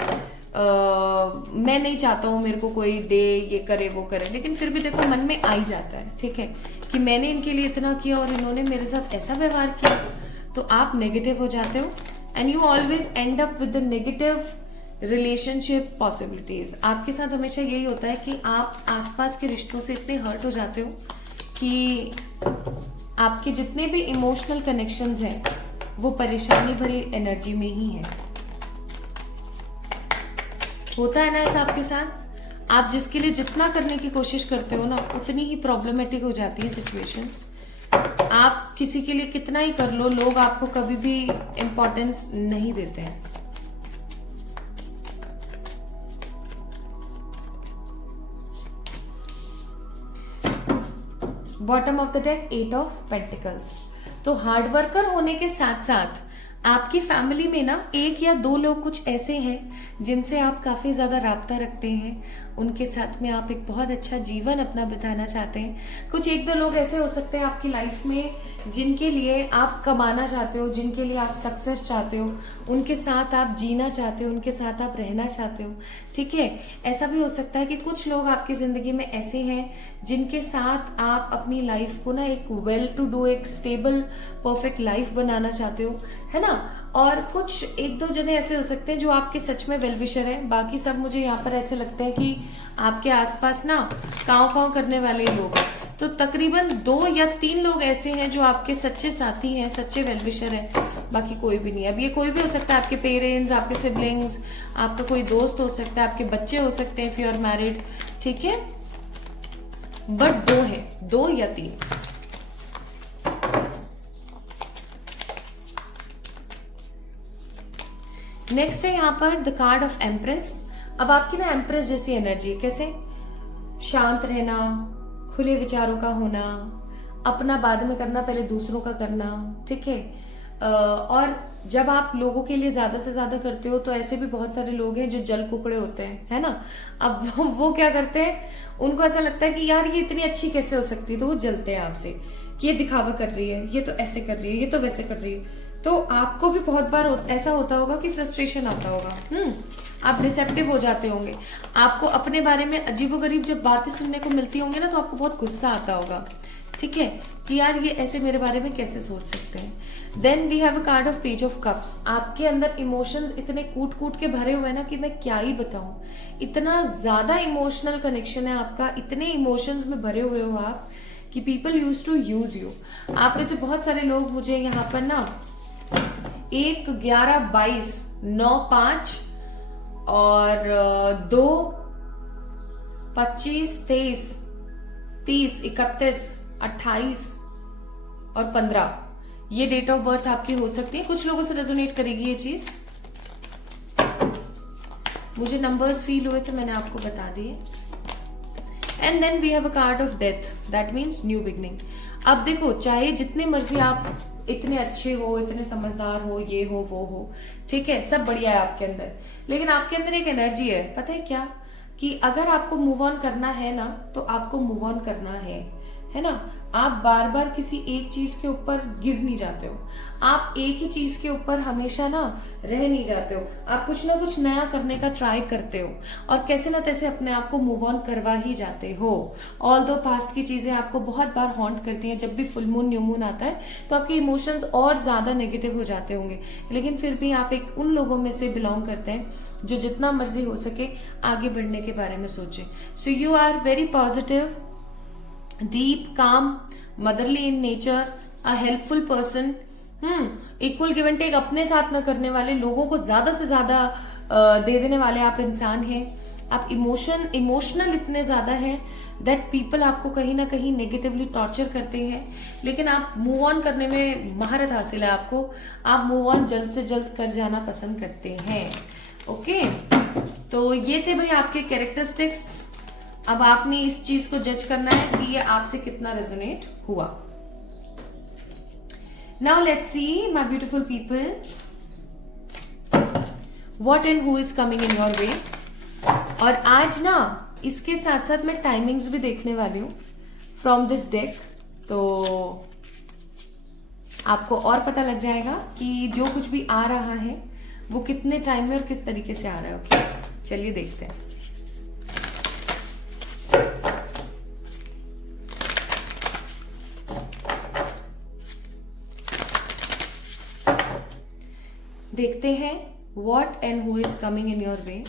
नहीं चाहता हूँ मेरे को कोई दे, ये करे वो करे, लेकिन फिर भी देखो मन में आ ही जाता है, ठीक है, कि मैंने इनके लिए इतना किया और इन्होंने मेरे साथ ऐसा व्यवहार किया, तो आप नेगेटिव हो जाते हो and you always and up with the negative relationship possibilities. आपके साथ हमेशा यही होता है कि आप आसपास के रिश्तों से इतने हर्ट हो जाते हो कि आपके जितने भी इमोशनल कनेक्शंस हैं वो परेशानी भरी एनर्जी में ही है। होता है ना ऐसा आपके साथ? आप जिसके लिए जितना करने की कोशिश करते हो ना, उतनी ही प्रॉब्लमेटिक हो जाती है सिचुएशंस। आप किसी के लिए कितना ही कर लो, लोग आपको कभी भी इम्पोर्टेंस नहीं देते हैं। Bottom of the deck 8 of pentacles. तो हार्ड वर्कर होने के साथ साथ आपकी फैमिली में ना 1 या 2 लोग कुछ ऐसे हैं जिनसे आप काफी ज्यादा राब्ता रखते हैं, उनके साथ में आप एक बहुत अच्छा जीवन अपना बिताना चाहते हैं। कुछ 1-2 लोग ऐसे हो सकते हैं आपकी लाइफ में जिनके लिए आप कमाना चाहते हो, जिनके लिए आप सक्सेस चाहते हो, उनके साथ आप जीना चाहते हो, उनके साथ आप रहना चाहते हो। ठीक है, ऐसा भी हो सकता है कि कुछ लोग आपकी जिंदगी में ऐसे हैं जिनके साथ आप अपनी लाइफ को ना एक वेल टू डू, एक स्टेबल परफेक्ट लाइफ बनाना चाहते हो, है ना। और कुछ 1-2 जने ऐसे हो सकते हैं जो आपके सच में वेल विशर हैं। बाकी सब मुझे यहाँ पर ऐसे लगते हैं कि आपके आसपास ना काव काव करने वाले ही लोग हैं। तो तकरीबन 2 या 3 लोग ऐसे हैं जो आपके सच्चे साथी हैं, सच्चे वेल विशर हैं, बाकी कोई भी नहीं। अब ये कोई भी हो सकता है, आपके पेरेंट्स, आपके सिबलिंग्स, आपका कोई दोस्त हो सकता है, आपके बच्चे हो सकते हैं इफ यू आर मैरिड। ठीक है, बट 2 है, 2 या 3। नेक्स्ट है यहाँ पर द कार्ड ऑफ एम्प्रेस। अब आपकी ना एम्प्रेस जैसी एनर्जी है। कैसे? शांत रहना, खुले विचारों का होना, अपना बाद में करना, पहले दूसरों का करना। ठीक है, और जब आप लोगों के लिए ज्यादा से ज्यादा करते हो तो ऐसे भी बहुत सारे लोग हैं जो जल कुकड़े होते हैं, है ना। अब वो क्या करते हैं, उनको ऐसा लगता है कि यार ये इतनी अच्छी कैसे हो सकती है, तो वो जलते हैं आपसे कि ये दिखावा कर रही है, ये तो ऐसे कर रही है, ये तो वैसे कर रही है। तो आपको भी बहुत बार ऐसा होता होगा कि फ्रस्ट्रेशन आता होगा, आप डिसेप्टिव हो जाते होंगे। आपको अपने बारे में अजीबोगरीब जब बातें सुनने को मिलती होंगी ना, तो आपको बहुत गुस्सा आता होगा। ठीक है, कि यार ये ऐसे मेरे बारे में कैसे सोच सकते हैं। Then we have a card of page of cups. आपके अंदर इमोशंस इतने कूट कूट के भरे हुए हैं ना कि मैं क्या ही बताऊं। इतना ज्यादा इमोशनल कनेक्शन है आपका, इतने इमोशंस में भरे हुए हो आप कि people use to use you. आप में से बहुत सारे लोग मुझे यहाँ पर ना 1, 11, 22, 9, 5 और 2, 25, 23, 30, 31, 28 और 15 ये डेट ऑफ बर्थ आपकी हो सकती है। कुछ लोगों से रेजोनेट करेगी ये चीज, मुझे नंबर्स फील हुए तो मैंने आपको बता दिए। And then we have a card of death, that means new beginning. अब देखो, चाहे जितने मर्जी आप इतने अच्छे हो, इतने समझदार हो, ये हो वो हो, ठीक है, सब बढ़िया है आपके अंदर, लेकिन आपके अंदर एक एनर्जी है, पता है क्या, कि अगर आपको मूव ऑन करना है ना, तो आपको मूव ऑन करना है ना। आप बार बार किसी एक चीज के ऊपर गिर नहीं जाते हो, आप एक ही चीज के ऊपर हमेशा ना रह नहीं जाते हो, आप कुछ ना कुछ नया करने का ट्राई करते हो और कैसे ना तैसे अपने आप को मूव ऑन करवा ही जाते हो। ऑल दो पास्ट की चीजें आपको बहुत बार हॉन्ट करती हैं। जब भी फुल मून न्यू मून आता है तो आपके इमोशंस और ज्यादा नेगेटिव हो जाते होंगे, लेकिन फिर भी आप एक उन लोगों में से बिलोंग करते हैं जो जितना मर्जी हो सके आगे बढ़ने के बारे में सोचे। So you are very positive, deep, calm, motherly in nature, a helpful person, equal give and take, अपने साथ न करने वाले, लोगों को ज्यादा से ज्यादा दे देने वाले आप इंसान हैं। आप इमोशनल इतने ज्यादा हैं दैट पीपल आपको कहीं ना कहीं नेगेटिवली टॉर्चर करते हैं, लेकिन आप मूव ऑन करने में महारत हासिल है आपको, आप मूव ऑन जल्द से जल्द कर जाना पसंद करते हैं। ओके, तो ये थे भाई आपके कैरेक्टरिस्टिक्स। अब आपने इस चीज को जज करना है कि ये आपसे कितना रेजोनेट हुआ। Now let's see my beautiful people, what and who is coming in your वे। और आज ना इसके साथ साथ मैं टाइमिंग्स भी देखने वाली हूं फ्रॉम दिस डेक, तो आपको और पता लग जाएगा कि जो कुछ भी आ रहा है वो कितने टाइम में और किस तरीके से आ रहा है। ओके, चलिए देखते हैं। देखते हैं what and who is coming in your way.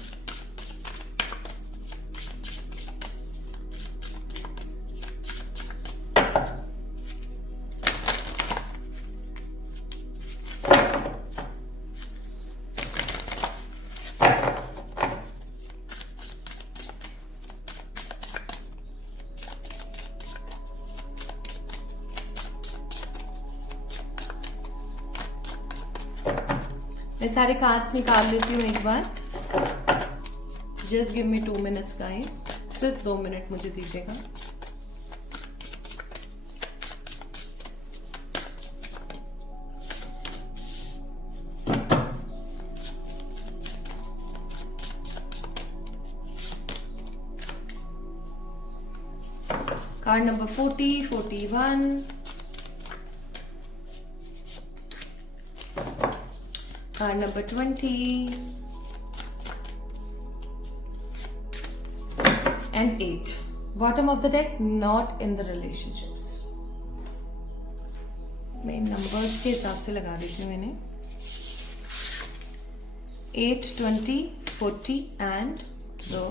मैं सारे कार्ड्स निकाल लेती हूँ एक बार। Just give me 2 minutes guys, सिर्फ 2 मिनट मुझे दीजिएगा। Card number 40, 41, card number 20 and 8. Bottom of the deck, not in the relationships. मैं नंबर्स के हिसाब से लगा देती हूँ मैंने। 8, 20, 40 and the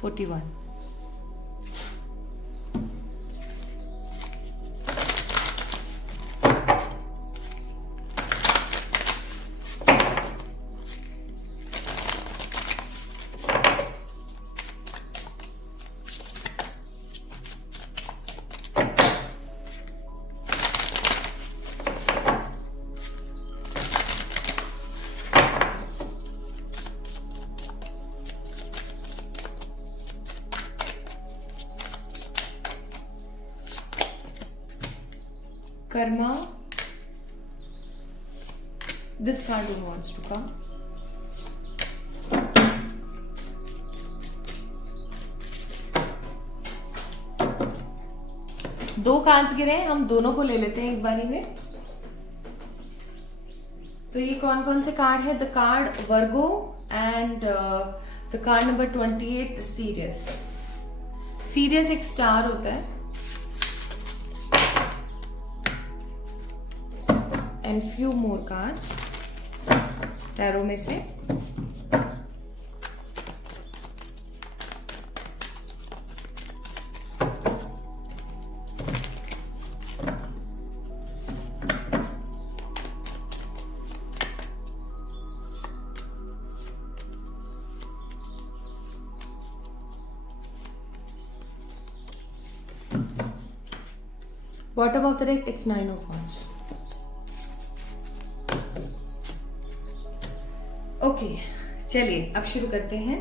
41. Karma, this card who wants to come. दो कार्ड्स गिरे हैं, हम दोनों को ले लेते हैं एक बारी में। तो ये कौन कौन से कार्ड है? The card Virgo and the card number 28 serious. Serious एक स्टार होता है and few more cards tarot में से। Bottom of the deck, it's 9 of Wands. Okay, चलिए अब शुरू करते हैं।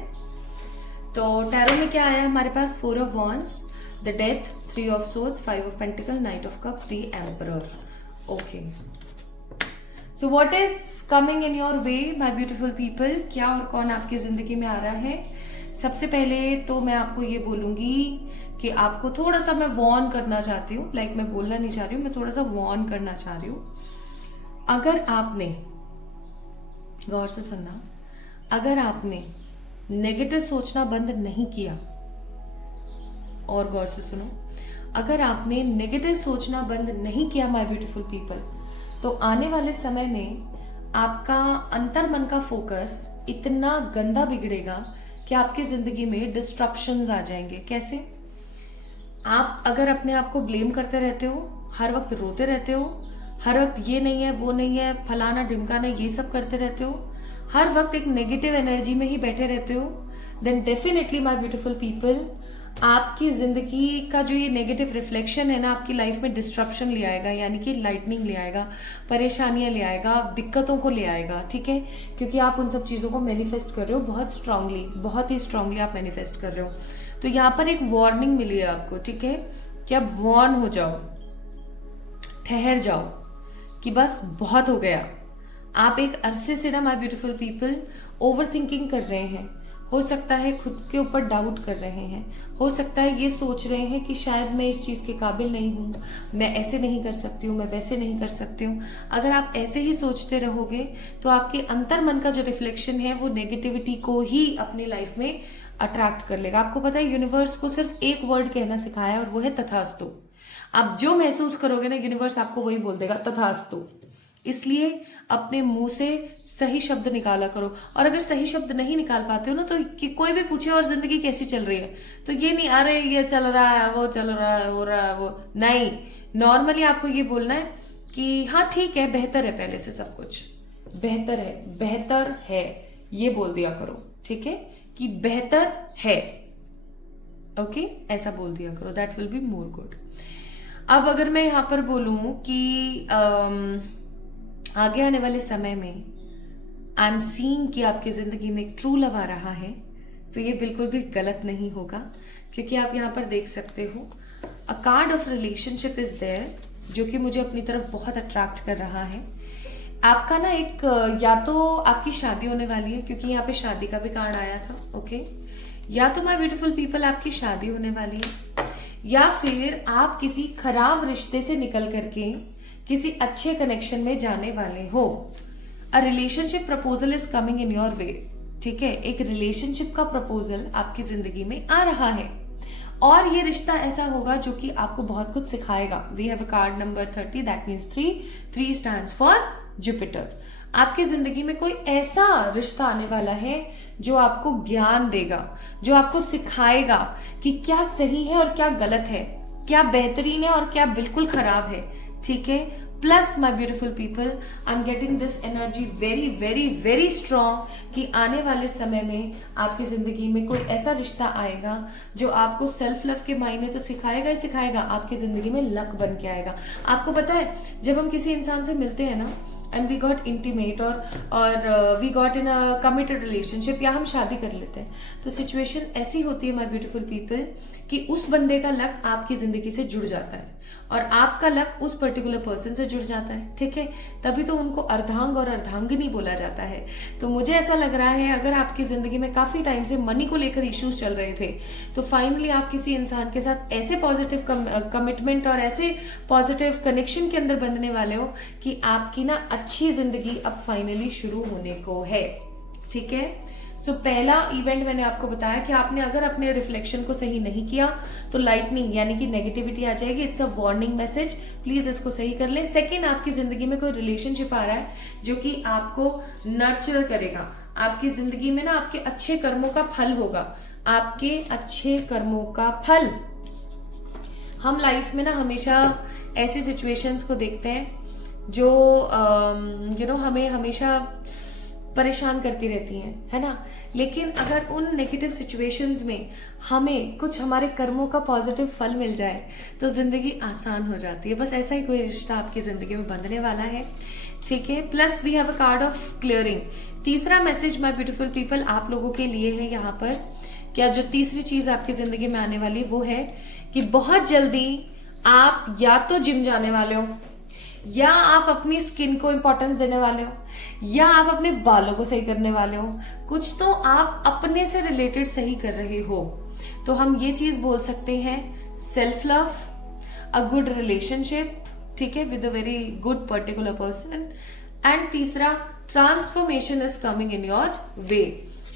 तो टैरो में क्या आया हमारे पास? 4 of Wands, the Death, 3 of Swords, 5 of Pentacles, Knight of Cups, the Emperor. Okay. So what is coming in your way, my beautiful people? क्या और कौन आपकी जिंदगी में आ रहा है? सबसे पहले तो मैं आपको ये बोलूंगी कि आपको थोड़ा सा मैं वॉर्न करना चाहती हूँ। लाइक मैं बोलना नहीं चाह रही हूँ, मैं थोड़ा सा वॉर्न करना चाह रही हूँ। अगर आपने, गौर से सुनना, अगर आपने नेगेटिव सोचना बंद नहीं किया, और गौर से सुनो, अगर आपने नेगेटिव सोचना बंद नहीं किया माय ब्यूटीफुल पीपल, तो आने वाले समय में आपका अंतर मन का फोकस इतना गंदा बिगड़ेगा कि आपकी जिंदगी में डिस्ट्रप्शंस आ जाएंगे। कैसे? आप अगर अपने आप को ब्लेम करते रहते हो, हर वक्त रोते रहते हो, हर वक्त ये नहीं है वो नहीं है फलाना ढिमकाना ये सब करते रहते हो, हर वक्त एक नेगेटिव एनर्जी में ही बैठे रहते हो, then definitely my beautiful people, आपकी जिंदगी का जो ये नेगेटिव रिफ्लेक्शन है ना, आपकी लाइफ में डिस्ट्रप्शन ले आएगा, यानी कि लाइटनिंग ले आएगा, परेशानियां ले आएगा, दिक्कतों को ले आएगा। ठीक है, क्योंकि आप उन सब चीजों को मैनिफेस्ट कर रहे हो बहुत स्ट्रांगली, बहुत ही स्ट्रांगली आप मैनिफेस्ट कर रहे हो। तो यहाँ पर एक वार्निंग मिली है आपको, ठीक है, कि अब वार्न हो जाओ, ठहर जाओ, कि बस बहुत हो गया। आप एक अरसे से ना my beautiful people over thinking कर रहे हैं, हो सकता है खुद के ऊपर डाउट कर रहे हैं, हो सकता है ये सोच रहे हैं कि शायद मैं इस चीज के काबिल नहीं हूँ, मैं ऐसे नहीं कर सकती हूँ, मैं वैसे नहीं कर सकती हूँ। अगर आप ऐसे ही सोचते रहोगे तो आपके अंतर मन का जो रिफ्लेक्शन है वो नेगेटिविटी को ही अपनी लाइफ में अट्रैक्ट कर लेगा। आपको पता है यूनिवर्स को सिर्फ एक वर्ड कहना सिखाया है और वो है तथास्तु। आप जो महसूस करोगे ना, यूनिवर्स आपको वही बोल देगा, तथास्तु। इसलिए अपने मुंह से सही शब्द निकाला करो। और अगर सही शब्द नहीं निकाल पाते हो ना, तो कि कोई भी पूछे और जिंदगी कैसी चल रही है, तो ये नहीं अरे ये चल रहा है, वो चल रहा है, हो रहा है, वो नहीं। नॉर्मली आपको ये बोलना है कि हाँ ठीक है, बेहतर है, पहले से सब कुछ बेहतर है, बेहतर है, ये बोल दिया करो। ठीक है, कि बेहतर है, ओके, ऐसा बोल दिया करो, that will be more good. अब अगर मैं यहाँ पर बोलूं कि आगे आने वाले समय में आई एम सीइंग कि आपकी जिंदगी में एक ट्रू लव आ रहा है, तो ये बिल्कुल भी गलत नहीं होगा, क्योंकि आप यहाँ पर देख सकते हो a card of relationship is there, जो कि मुझे अपनी तरफ बहुत अट्रैक्ट कर रहा है। आपका ना एक, या तो आपकी शादी होने वाली है, क्योंकि यहाँ पे शादी का भी कार्ड आया था, ओके, या तो माय ब्यूटीफुल पीपल आपकी शादी होने वाली है, या फिर आप किसी खराब रिश्ते से निकल करके किसी अच्छे कनेक्शन में जाने वाले हो। A relationship proposal is coming in your वे, ठीक है, एक रिलेशनशिप का प्रपोजल आपकी जिंदगी में आ रहा है, और ये रिश्ता ऐसा होगा जो कि आपको बहुत कुछ सिखाएगा। We have a card number 30, that means 3 stands for Jupiter. आपकी जिंदगी में कोई ऐसा रिश्ता आने वाला है जो आपको ज्ञान देगा, जो आपको सिखाएगा कि क्या सही है और क्या गलत है, क्या बेहतरीन है और क्या बिल्कुल खराब है, ठीक है। Plus my beautiful people, I am getting this energy very very very strong कि आने वाले समय में आपकी जिंदगी में कोई ऐसा रिश्ता आएगा जो आपको सेल्फ लव के मायने तो सिखाएगा ही सिखाएगा, आपकी जिंदगी में लक बन के आएगा। आपको पता है, जब हम किसी इंसान से मिलते हैं ना, एंड वी गॉट इंटीमेट और we got in a committed relationship, या हम शादी कर लेते हैं, तो सिचुएशन ऐसी होती है माय ब्यूटीफुल पीपल कि उस बंदे का लक आपकी जिंदगी से जुड़ जाता है और आपका लक उस पर्टिकुलर पर्सन से जुड़ जाता है, ठीक है। तभी तो उनको अर्धांग और अर्धांगिनी बोला जाता है। तो मुझे ऐसा लग रहा है, अगर आपकी जिंदगी में काफी टाइम से मनी को लेकर इश्यूज चल रहे थे, तो फाइनली आप किसी इंसान के साथ ऐसे पॉजिटिव कमिटमेंट और ऐसे पॉजिटिव कनेक्शन के अंदर बंधने वाले हो कि आपकी ना अच्छी जिंदगी अब फाइनली शुरू होने को है, ठीक है। सो पहला इवेंट मैंने आपको बताया कि आपने अगर अपने रिफ्लेक्शन को सही नहीं किया तो लाइटनिंग यानी कि नेगेटिविटी आ जाएगी। It's a warning message, please इसको सही कर ले। सेकेंड, आपकी जिंदगी में कोई रिलेशनशिप आ रहा है जो कि आपको नर्चर करेगा, आपकी जिंदगी में ना आपके अच्छे कर्मों का फल होगा, आपके अच्छे कर्मों का फल। हम लाइफ में ना हमेशा ऐसी सिचुएशंस को देखते हैं जो हमें हमेशा परेशान करती रहती हैं, है ना। लेकिन अगर उन नेगेटिव सिचुएशंस में हमें कुछ हमारे कर्मों का पॉजिटिव फल मिल जाए तो जिंदगी आसान हो जाती है। बस ऐसा ही कोई रिश्ता आपकी जिंदगी में बंधने वाला है, ठीक है। Plus we have a card of clearing. तीसरा मैसेज माय ब्यूटीफुल पीपल आप लोगों के लिए है यहाँ पर। क्या जो तीसरी चीज आपकी जिंदगी में आने वाली वो है कि बहुत जल्दी आप या तो जिम जाने वाले हो, या आप अपनी स्किन को इंपॉर्टेंस देने वाले हो, या आप अपने बालों को सही करने वाले हो। कुछ तो आप अपने से रिलेटेड सही कर रहे हो। तो हम ये चीज बोल सकते हैं, self love, a good relationship, ठीक है, with a very good particular person. And तीसरा, transformation is coming in your way.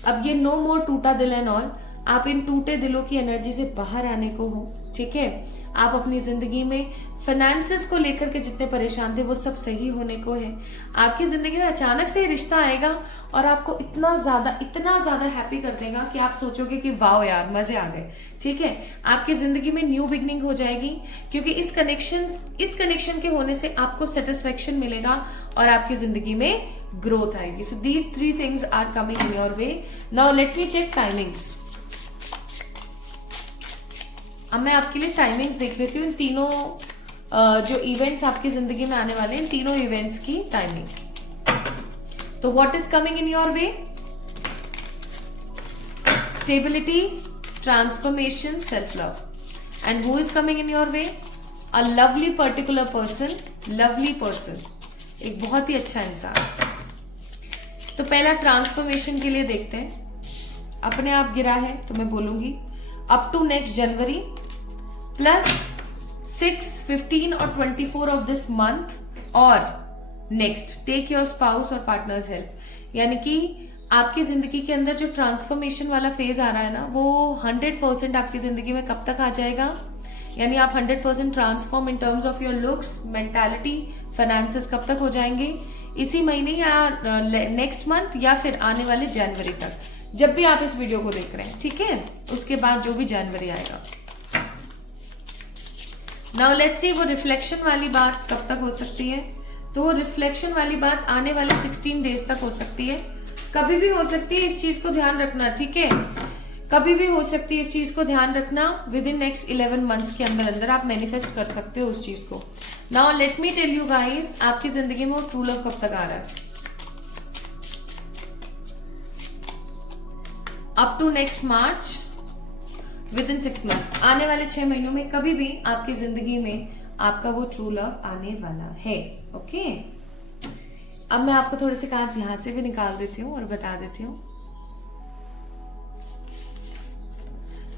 अब ये नो मोर टूटा दिल एंड ऑल, आप इन टूटे दिलों की एनर्जी से बाहर आने को हो, ठीक है। आप अपनी जिंदगी में फाइनेंसेस को लेकर के जितने परेशान थे वो सब सही होने को है। आपकी जिंदगी में अचानक से रिश्ता आएगा और आपको इतना ज्यादा हैप्पी कर देगा कि आप सोचोगे कि वाओ यार मजे आ गए, ठीक है। आपकी जिंदगी में न्यू बिगनिंग हो जाएगी, क्योंकि इस कनेक्शन के होने से आपको सेटिस्फेक्शन मिलेगा और आपकी जिंदगी में ग्रोथ आएगी। So these 3 things are coming in your way. Now let me check timings. अब मैं आपके लिए टाइमिंग्स देख लेती हूँ इन तीनों जो इवेंट्स आपकी जिंदगी में आने वाले हैं, इन तीनों इवेंट्स की टाइमिंग। तो what is coming in your way? Stability, transformation, self love. And who is coming in your way? A lovely particular person, lovely person, एक बहुत ही अच्छा इंसान। तो पहला ट्रांसफॉर्मेशन के लिए देखते हैं। अपने आप गिरा है तो मैं बोलूंगी up to next January plus 6, 15 और 24 ऑफ दिस मंथ, और नेक्स्ट टेक योर स्पाउस और पार्टनर्स हेल्प। यानी कि आपकी जिंदगी के अंदर जो ट्रांसफॉर्मेशन वाला फेज आ रहा है ना, वो 100% आपकी जिंदगी में कब तक आ जाएगा? यानी आप 100% transform in terms of your looks, mentality, finances कब तक हो जाएंगे? इसी महीने या नेक्स्ट मंथ या फिर आने वाले जनवरी तक, जब भी आप इस वीडियो को देख रहे हैं, ठीक है। उसके बाद जो भी जनवरी आएगा। नाउ लेट्स सी वो रिफ्लेक्शन वाली बात कब तक हो सकती है। तो वो रिफ्लेक्शन वाली बात आने वाले 16 डेज तक हो सकती है। कभी भी हो सकती है, इस चीज को ध्यान रखना, ठीक है। कभी भी हो सकती है, इस चीज को ध्यान रखना। विद इन नेक्स्ट 11 मंथ्स के अंदर अंदर आप मैनिफेस्ट कर सकते हो उस चीज को। Now let me tell you guys, आपकी जिंदगी में वो ट्रू लव कब तक आ रहा है। Up to next March, within 6 months, आने वाले 6 महीनों में कभी भी आपकी जिंदगी में आपका वो ट्रू लव आने वाला है। ओके, अब मैं आपको थोड़े से कार्ड्स यहां से भी निकाल देती हूँ और बता देती हूँ।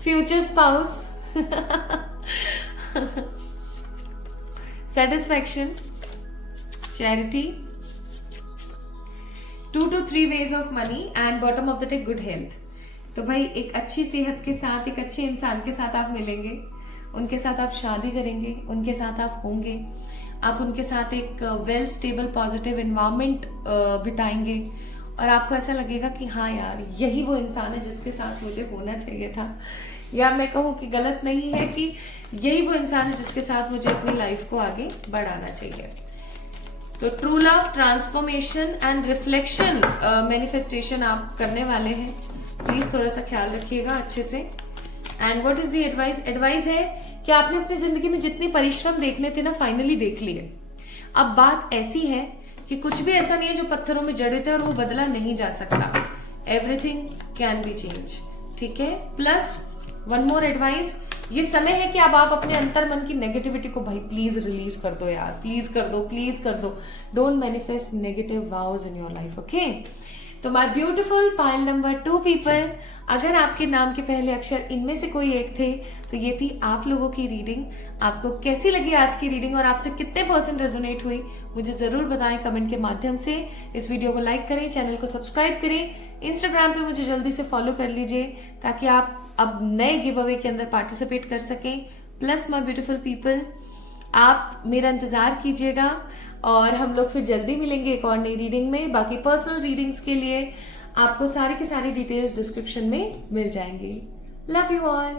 Future spouse, satisfaction, charity, 2 to 3 ways of money and bottom of the day good health. तो भाई एक अच्छी सेहत के साथ, एक अच्छे इंसान के साथ आप मिलेंगे, उनके साथ आप शादी करेंगे, उनके साथ आप होंगे, आप उनके साथ एक वेल स्टेबल पॉजिटिव एनवायरनमेंट बिताएंगे और आपको ऐसा लगेगा कि हाँ यार यही वो इंसान है जिसके साथ मुझे होना चाहिए था, या मैं कहूँ कि गलत नहीं है कि यही वो इंसान है जिसके साथ मुझे अपनी लाइफ को आगे बढ़ाना चाहिए। तो true love, transformation and reflection manifestation आप करने वाले हैं। प्लीज थोड़ा सा ख्याल रखिएगा अच्छे से। And what is the advice? Advice है कि आपने अपनी जिंदगी में जितने परिश्रम देखने थे ना, फाइनली देख लिए। अब बात ऐसी है कि कुछ भी ऐसा नहीं है जो पत्थरों में जड़े थे और वो बदला नहीं जा सकता। एवरीथिंग कैन बी चेंज, ठीक है। प्लस वन मोर एडवाइस, ये समय है कि अब आप अपने अंतर मन की नेगेटिविटी को भाई प्लीज रिलीज कर दो यार, प्लीज कर दो, प्लीज कर दो। Don't manifest negative vows in your life, okay. तो my beautiful pile number 2 people, अगर आपके नाम के पहले अक्षर इनमें से कोई एक थे तो ये थी आप लोगों की रीडिंग। आपको कैसी लगी आज की रीडिंग और आपसे कितने % रेजोनेट हुई मुझे जरूर बताएं कमेंट के माध्यम से। इस वीडियो को लाइक करें, चैनल को सब्सक्राइब करें, इंस्टाग्राम पे मुझे जल्दी से फॉलो कर लीजिए ताकि आप अब नए गिव अवे के अंदर पार्टिसिपेट कर सकें। प्लस माय ब्यूटीफुल पीपल, आप मेरा इंतजार कीजिएगा और हम लोग फिर जल्दी मिलेंगे एक और नई रीडिंग में। बाकी पर्सनल रीडिंग्स के लिए आपको सारी की सारी डिटेल्स डिस्क्रिप्शन में मिल जाएंगी। Love you all.